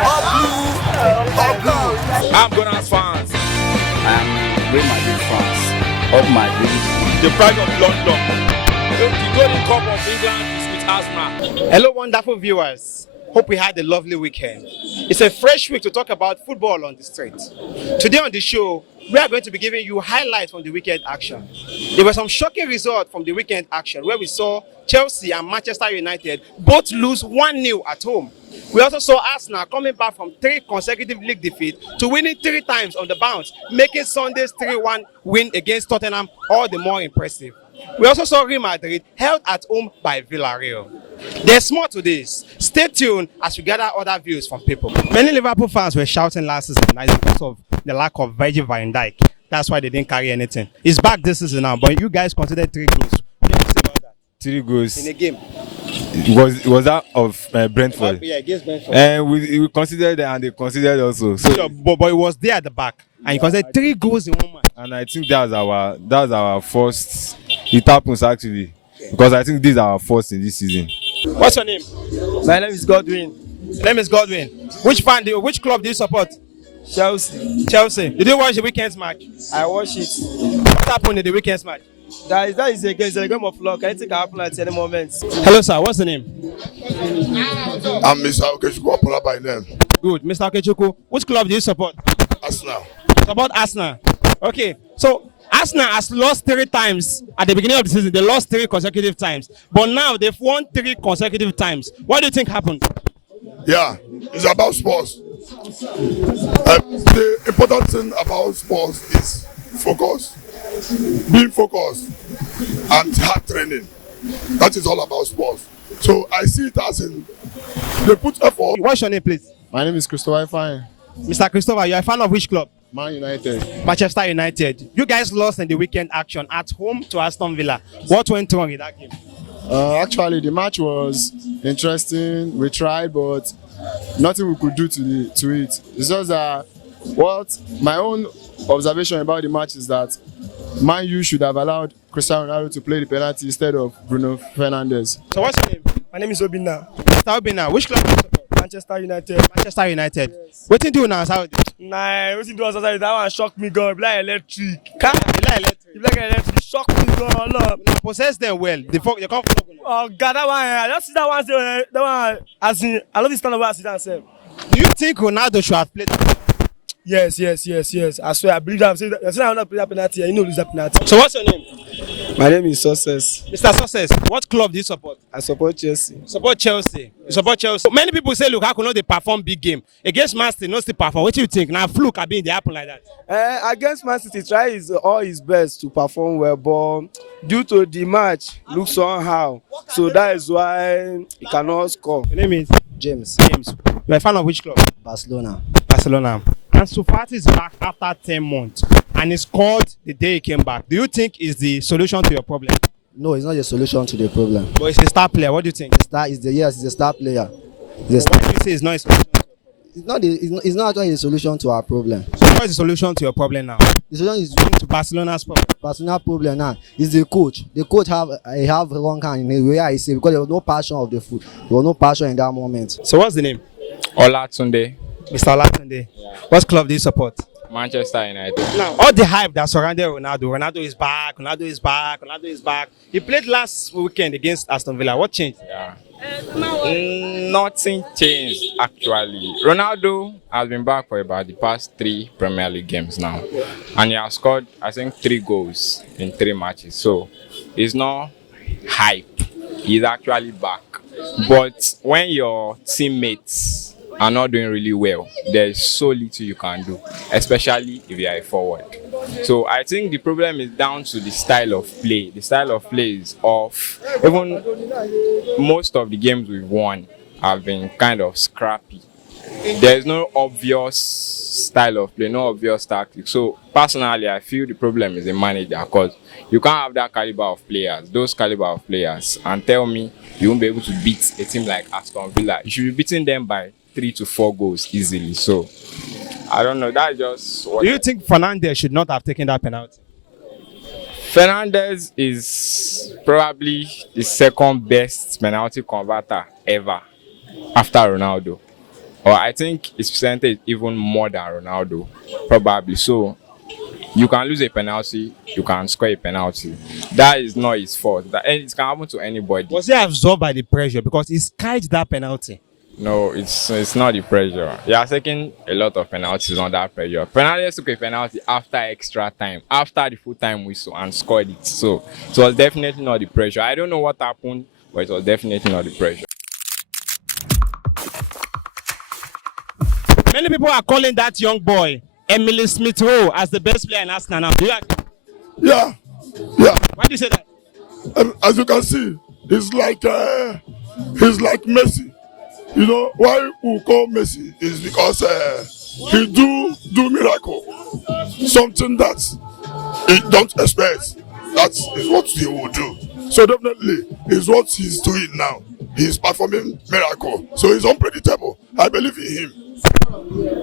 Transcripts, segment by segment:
I'm Gunners fans. I'm Real Madrid fans. Of Madrid. The pride of London. The Golden Cup of England is with Arsenal. Hello, wonderful viewers. Hope we had a lovely weekend. It's a fresh week to talk about football on the street. Today on the show, we are going to be giving you highlights from the weekend action. There were some shocking results from the weekend action where we saw Chelsea and Manchester United both lose 1-0 at home. We also saw Arsenal coming back from 3 consecutive league defeats to winning 3 times on the bounce, making Sunday's 3-1 win against Tottenham all the more impressive. We also saw Real Madrid held at home by Villarreal. There's more to this. Stay tuned as we gather other views from people. Many Liverpool fans were shouting last season because of the lack of Virgil van Dijk. That's why they didn't carry anything. He's back this season now, but you guys considered 3 goals. What do you have to say about that? 3 goals. In a game? It was that of Brentford. Yeah, against Brentford. And we considered and they considered also. So, Sure, but it was there at the back. And you considered 3 goals in 1 match. and I think that's our first. It happens actually because I think this is our first in this season. What's your name? My name is Godwin. Your name is Godwin. Which club do you support? Chelsea. Chelsea. Did you watch the weekend's match? I watch it. What happened in the weekend's match? That is a game of luck. Anything can happen at any moment. Hello, sir. What's the name? I'm Mr. Okechukwu Apola by name. Good. Mr. Okechukwu, which club do you support? Arsenal. Support Arsenal. Okay. So, Arsenal has lost 3 times at the beginning of the season. They lost 3 consecutive times. But now they've won 3 consecutive times. What do you think happened? Yeah, it's about sports. The important thing about sports is focus, being focused, and hard training. That is all about sports. So I see it as in they put effort. What's your name, please? My name is Christopher Fine, Mr. Christopher, you're a fan of which club? Man United. Manchester United. You guys lost in the weekend action at home to Aston Villa. What went wrong in that game? Actually, the match was interesting. We tried, but nothing we could do to it. It's just that what my own observation about the match is that Man U should have allowed Cristiano Ronaldo to play the penalty instead of Bruno Fernandes. So what's your name? My name is Obina. Mr. Obina, which club do you support? Manchester United. Manchester United. Yes. What do you do now, Saudi? Nah, what you do outside that one shock me, God. Like electric. You like electric. You like electric. Shock me, God. Lord. You possess them well. They come from. Oh God, that one. I just see that one. That one. As in, I love this stand up where I sit down. Sir. Do you think Ronaldo should have played? Yes. I swear, I believe that. I say I want to play that penalty. I know lose that penalty. So what's your name? My name is Success. Mr. Success, what club do you support? I support Chelsea. Support Chelsea. You support Chelsea. Many people say Lukaku no dey perform big game. Against Man City, no still perform. What do you think? Now fluke have been dey happen like that. Against Man City, try all his best to perform well, but due to the match, looks somehow. So that is why he cannot score. Your name is James, You are a fan of which club? Barcelona. Barcelona. And Sufati is back after 10 months. And he scored the day he came back. Do you think is the solution to your problem? No, it's not a solution to the problem. But he's a star player. What do you think? He's a star player. Why do you say it's not a solution? It's not actually a solution to our problem. So what is the solution to your problem now? The solution is To Barcelona's problem. personal problem now. Is the coach. The coach have wrong hand in the way I say because there was no passion of the foot. There was no passion in that moment. So what's the name? Olatunde, Mr. Olatunde. What club do you support? Manchester United. Now, all the hype that surrounded Ronaldo. Ronaldo is back. Ronaldo is back. Ronaldo is back. He played last weekend against Aston Villa. What changed? Yeah. Nothing changed actually. Ronaldo has been back for about the past 3 Premier League games now, and he has scored I think 3 goals in 3 matches. So it's not hype. He's actually back. But when your teammates are not doing really well, there's so little you can do, especially if you are a forward. So I think the problem is down to the style of play. The style of play is off. Even most of the games we've won have been kind of scrappy. There's no obvious style of play, no obvious tactics. So personally, I feel the problem is the manager, because you can't have that caliber of players, those caliber of players, and tell me you won't be able to beat a team like Aston Villa. You should be beating them by 3 to 4 goals easily. So I don't know. That's just what. Do you think Fernandes should not have taken that penalty? Fernandes is probably the second best penalty converter ever after Ronaldo. or I think his percentage even more than Ronaldo, probably. So you can lose a penalty, you can score a penalty. That is not his fault. It can happen to anybody. Was he absorbed by the pressure because he skied that penalty? No, it's not the pressure. He has taken a lot of penalties under pressure. Fernandes took a penalty after extra time, after the full time whistle, and scored it. So it was definitely not the pressure. I don't know what happened, but it was definitely not the pressure. Many people are calling that young boy, Emily Smith Rowe, as the best player in Arsenal now. Do you agree? Yeah. Why do you say that? As you can see, he's like Messi. You know why we call Messi is because he do miracle, something that he don't expect. That is what he will do. So definitely is what he's doing now. He's performing miracle. So he's unpredictable. I believe in him.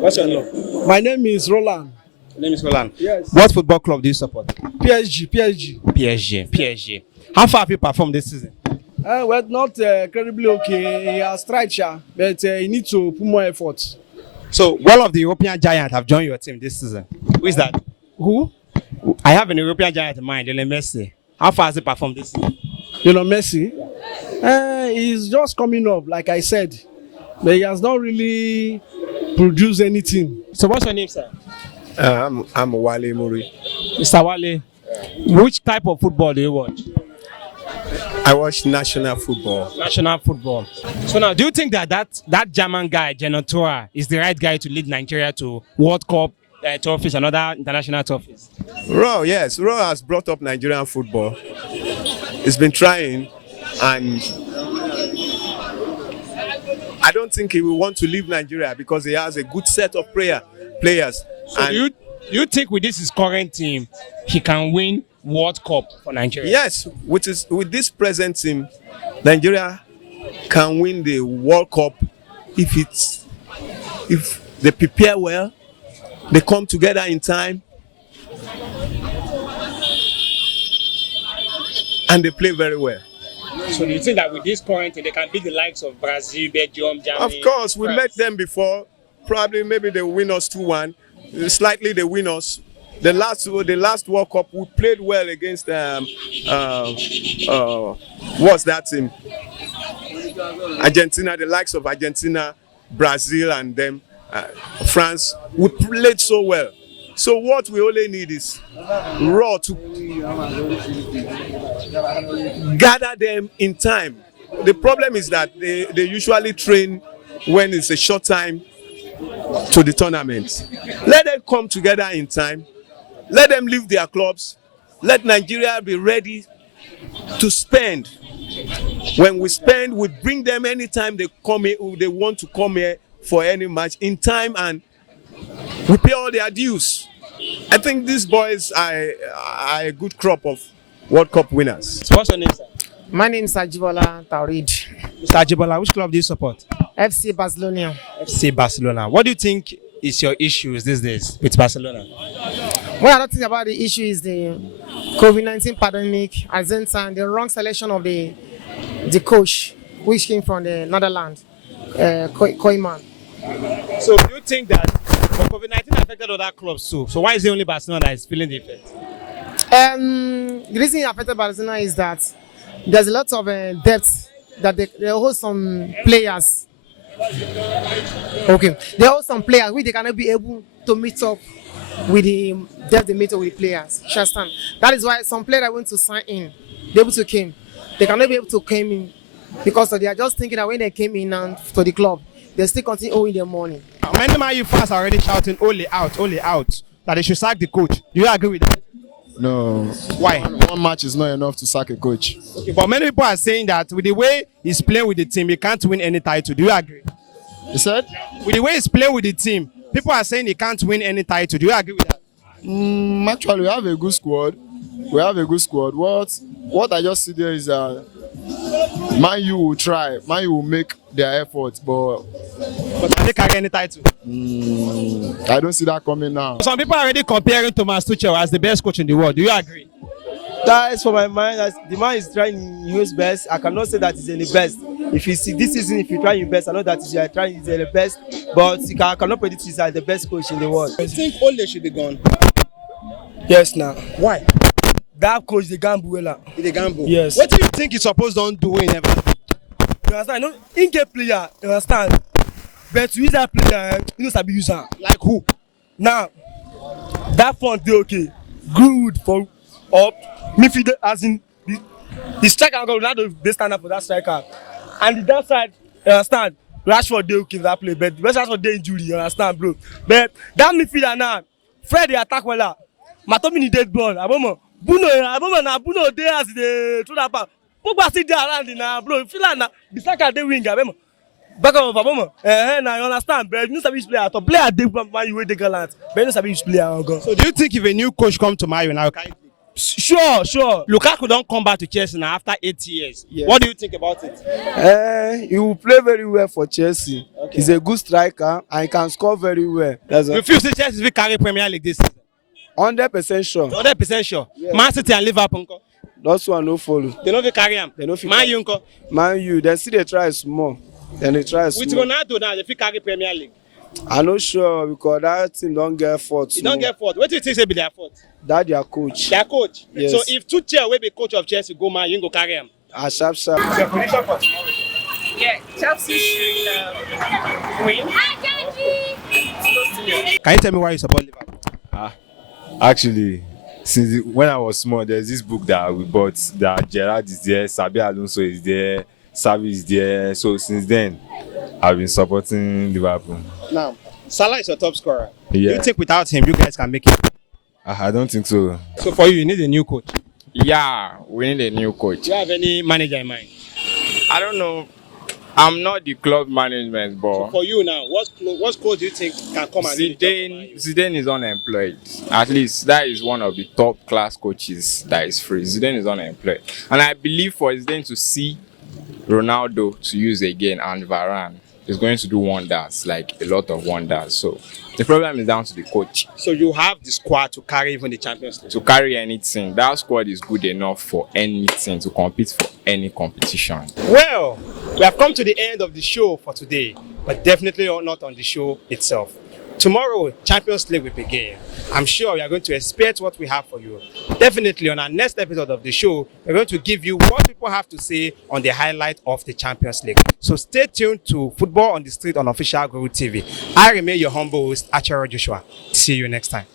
What's your name? My name is Roland. Your name is Roland. Yes. What football club do you support? PSG. PSG. How far have you performed this season? Well, not incredibly okay. He has tried, but he needs to put more effort. So one of the European giants have joined your team this season. Who is that? Who? I have an European giant in mind, Lionel Messi. How far has he performed this season? You know, Messi? He's just coming up, like I said. But he has not really produced anything. So what's your name, sir? I'm Wale Muri. Mr. Wale. Which type of football do you watch? I watch national football. National football. So now, do you think that German guy, Genotora, is the right guy to lead Nigeria to World Cup trophies and other international trophies? Ro, yes. Ro has brought up Nigerian football. He's been trying, and I don't think he will want to leave Nigeria because he has a good set of players. So do you think with his current team, he can win World Cup for Nigeria? Yes, with this present team, Nigeria can win the World Cup if they prepare well, they come together in time, and they play very well. So do you think that with this current team, they can beat the likes of Brazil, Belgium, Germany? Of course, we France? met them before. Probably, maybe they will win us 2-1. Slightly, they win us. The last World Cup, we played well against what's that team? Argentina, the likes of Argentina, Brazil, and them, France. We played so well. So what we only need is Raw to gather them in time. The problem is that they usually train when it's a short time to the tournament. Let them come together in time. Let them leave their clubs. Let Nigeria be ready to spend. When we spend, we bring them anytime they come here, they want to come here for any match in time, and we pay all their dues. I think these boys are a good crop of World Cup winners. So what's your name, sir? My name is Ajibola Taurid. Mr. Ajibola, which club do you support? FC Barcelona. FC Barcelona. What do you think is your issues these days with Barcelona? What I don't think about the issue is the COVID-19 pandemic, at the same time, the wrong selection of the coach, which came from the Netherlands, Koeman. So do you think that COVID-19 affected other clubs too? So why is it only Barcelona that is feeling the effect? The reason it affected Barcelona is that there's a lot of depth that they hold some players. Okay, they hold some players which they cannot be able to meet up with the depth they meet up with the players. Understand? That is why some players that want to sign in, they're able to come. They cannot be able to come in because they are just thinking that when they came in and to the club, they still continue owing their money. Many Man U fans are already shouting "Ole out, Ole out," that they should sack the coach. Do you agree with that? No. Why? One match is not enough to sack a coach. Okay, but many people are saying that with the way he's playing with the team, he can't win any title. Do you agree? You said? With the way he's playing with the team, people are saying he can't win any title. Do you agree with that? Actually, we have a good squad. What I just see there is that Man U will try. Man U will make their effort, but can they carry any title? I don't see that coming now. Some people are already comparing Thomas Tuchel as the best coach in the world. Do you agree? That is for my mind. As the man is trying his best. I cannot say that he's in the best. If you see this season, if you try your best, I know that he's trying his the best. But I cannot predict he's the best coach in the world. You think Ole should be gone? Yes, now. Why? That coach, the gamble well. He dey gamble. Yes. What do you think he suppose don do when he never? You understand? No, in-game player, you understand? But to use that player, you know, sabi use am. Like who? Now, that front dey okay. Good for up. Midfielder, as in the striker, Ronaldo dey stand up for that striker. And the downside, you understand? Rashford dey okay for that play, but Rashford dey injury, you understand, bro? But that midfielder now, Fred dey attack well. Matomi dead ball. Abomo, Bruno dey as dey throw that ball. Pogba still dey around now, bro. You feel like na the striker dey wing, abomo. Back up, abomo. Now you understand, but you no sabi use player at all. Player dey Man U wey dey gallant, but you no sabi use player on. So do you think if a new coach come to Man U now, can Sure. Lukaku don't come back to Chelsea now after 8 years? Yes. What do you think about it? He will play very well for Chelsea. Okay. He's a good striker and he can score very well. That's You feel say Chelsea will carry Premier League this season? 100% sure. 100% sure. Yes. Man City and Liverpool, nko? Those one no follow. They no fit carry am. They no fit Man carry. U, nko? Man U, they see they try small. Then they try small. With Ronaldo now, they fit carry Premier League. I'm not sure because that team don't get fault. He don't get fault. What do you think say be their fault? That their coach. Their coach. Yes. So if Tuchel will be coach of Chelsea, go Man, you go carry him. Sharp. Your prediction for tomorrow? Yeah, Chelsea should win. Can you tell me why you support Liverpool? Actually, when I was small, there's this book that we bought that Gerrard is there, Xabi Alonso is there, Xavi is there. So since then, I've been supporting Liverpool. Now, Salah is your top scorer. Yeah. Do you think without him, you guys can make it? I don't think so. So for you need a new coach. Yeah, we need a new coach. Do you have any manager in mind? I don't know. I'm not the club management, So but for you now, what coach do you think can come and lead the job? Zidane is unemployed. At least that is one of the top class coaches that is free. Zidane is unemployed. And I believe for Zidane to see Ronaldo to use again and Varane is going to do wonders, like a lot of wonders. So the problem is down to the coach. So you have the squad to carry even the Champions League. To carry anything, that squad is good enough for anything, to compete for any competition. Well, we have come to the end of the show for today, but definitely not on the show itself. Tomorrow, Champions League will begin. I'm sure we are going to expect what we have for you. Definitely on our next episode of the show, we're going to give you what people have to say on the highlight of the Champions League. So stay tuned to Football on the Street on Official Guru TV. I remain your humble host, Acharo Joshua. See you next time.